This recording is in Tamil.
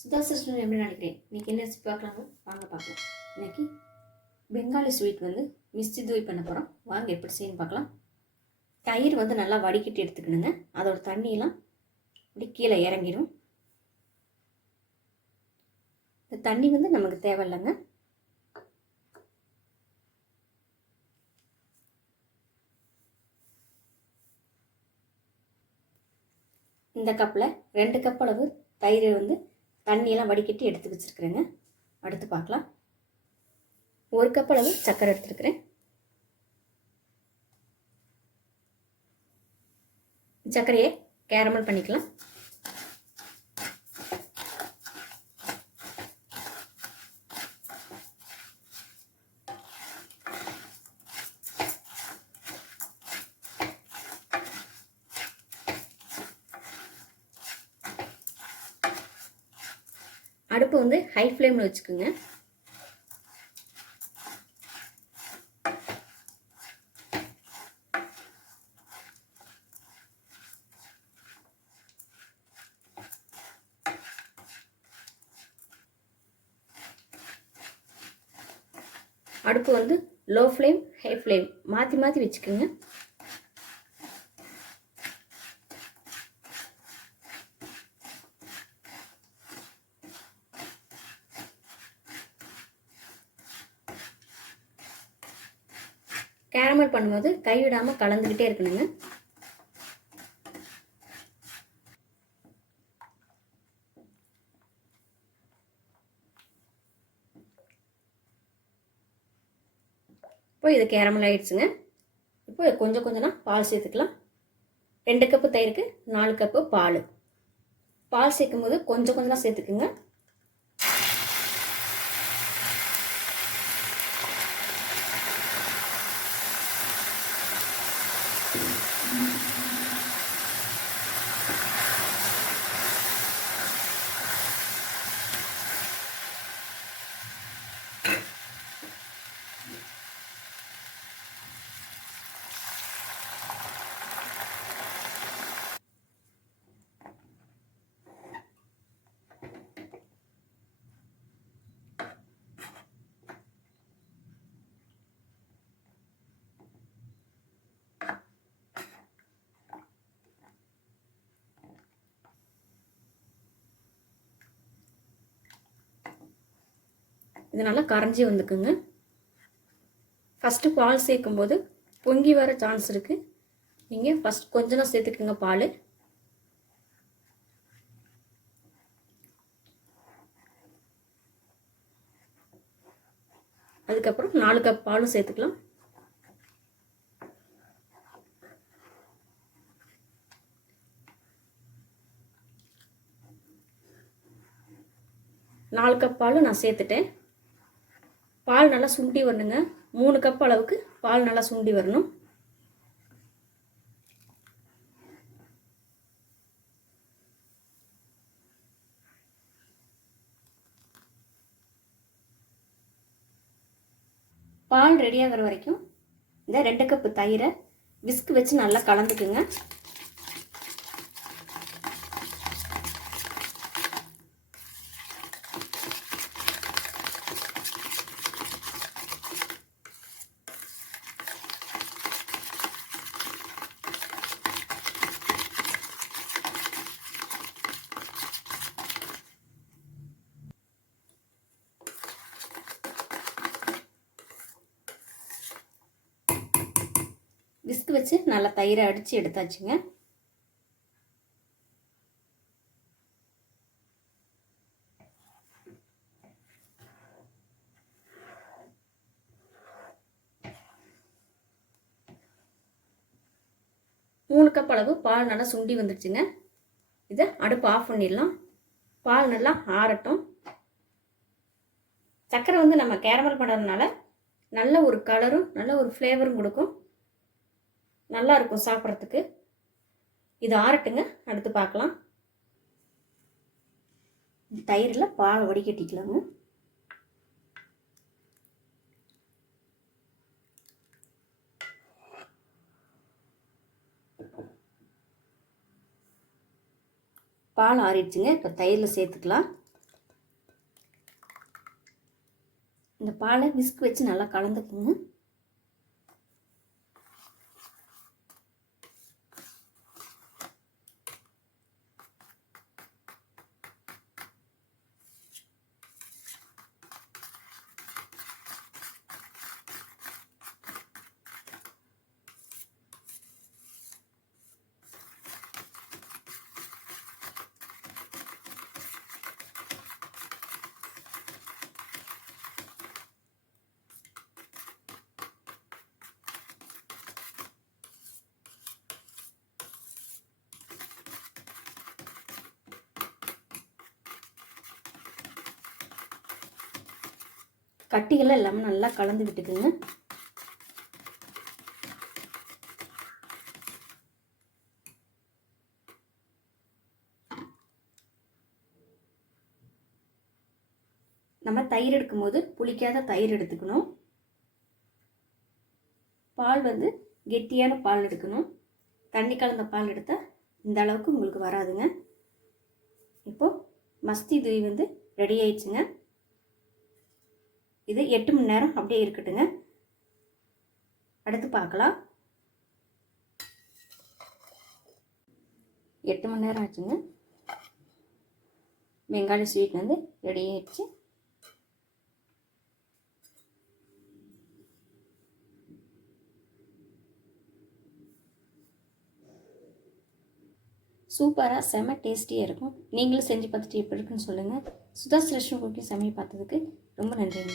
சுதா சிஸ்டர் எப்படி நினைக்கிறேன். இன்றைக்கி என்ன ரெசிபி பார்க்கலாங்க, வாங்க பார்க்கலாம். இன்றைக்கி பெங்காலி ஸ்வீட் மிஸ்டி தூய் பண்ண போகிறோம். வாங்க எப்படி செய்யணும் பார்க்கலாம். தயிர் நல்லா வடிகட்டி எடுத்துக்கணுங்க. அதோட தண்ணியெல்லாம் இப்படி கீழே இறங்கிடும். இந்த தண்ணி நமக்கு தேவையில்லைங்க. இந்த கப்பில் 2 கப் அளவு தயிர் தண்ணியெல்லாம் வடிகட்டி எடுத்து வச்சுருக்குறேங்க. அடுத்து பார்க்கலாம். 1 கப் அளவு சர்க்கரை எடுத்துருக்குறேன். சர்க்கரையை கேரமல் பண்ணிக்கலாம். அடுப்பு ஹை ஃப்ளேமில் வச்சுக்கோங்க. அடுப்பு லோ ஃப்ளேம் ஹை ஃப்ளேம் மாற்றி மாற்றி வச்சுக்கோங்க. கேரமல் பண்ணும்போது கைவிடாமல் கலந்துக்கிட்டே இருக்கணுங்க. இப்போ இது கேரமல் ஆயிடுச்சுங்க. இப்போ கொஞ்சம் கொஞ்சமாக பால் சேர்த்துக்கலாம். 2 கப்பு தயிருக்கு 4 கப்பு பால். பால் சேர்க்கும் போது கொஞ்சம் கொஞ்சமாக சேர்த்துக்குங்க. இது நல்லா கரைஞ்சி வந்துக்குங்க. ஃபஸ்ட்டு பால் சேர்க்கும்போது பொங்கி வர சான்ஸ் இருக்குது. நீங்கள் ஃபஸ்ட் கொஞ்சமாக சேர்த்துக்குங்க பால். அதுக்கப்புறம் 4 கப் பாலும் சேர்த்துக்கலாம். நாலு கப் பாலும் நான் சேர்த்துட்டேன். பால் நல்லா சுண்டி வரணுங்க. 3 கப் அளவுக்கு பால் நல்லா சுண்டி வரணும். பால் ரெடியாகிற வரைக்கும் இந்த 2 கப்பு தயிரை விஸ்க் வச்சு நல்லா கலந்துக்குங்க. விஸ்க் வச்சு நல்லா தயிரை அடித்து எடுத்தாச்சுங்க. மூணு கப் அளவு பால் நல்லா சுண்டி வந்துடுச்சுங்க. இதை அடுப்பு ஆஃப் பண்ணிடலாம். பால் நல்லா ஆறட்டும். சர்க்கரை நம்ம கேரமல் பண்ணுறதுனால நல்ல ஒரு கலரும் நல்ல ஒரு ஃப்ளேவரும் கொடுக்கும். நல்லா இருக்கும் சாப்பிட்றதுக்கு. இது ஆறட்டுங்க. அடுத்து பார்க்கலாம். தயிரில் பால் வடிகட்டிக்கலாங்க. பால் ஆறிடுச்சுங்க. இப்போ தயிரில் சேர்த்துக்கலாம். இந்த பாலை விஸ்க் வச்சு நல்லா கலந்துக்குங்க. கட்டிகள் எல்லாமே நல்லா கலந்து விட்டுக்குங்க. நம்ம தயிர் எடுக்கும்போது புளிக்காத தயிர் எடுத்துக்கணும். பால் வந்து கெட்டியான பால் எடுக்கணும். தண்ணி கலந்த பால் எடுத்தால் இந்த அளவுக்கு உங்களுக்கு வராதுங்க. இப்போது மஸ்தி தூய் வந்து ரெடி ஆயிடுச்சுங்க. இது 8 மணி நேரம் அப்படியே இருக்கட்டுங்க. அடுத்து பார்க்கலாம். 8 மணி நேரம் ஆச்சுங்க. பெங்காலி ஸ்வீட் வந்து ரெடி ஆயிடுச்சு. சூப்பராக செம்ம டேஸ்டியாக இருக்கும். நீங்களும் செஞ்சு பார்த்துட்டு எப்படி இருக்குன்னு சொல்லுங்கள். சுதாஸ் ரெஸ்டாரண்ட் குக்கிங் சமையல் பார்த்ததுக்கு ரொம்ப நன்றிங்க.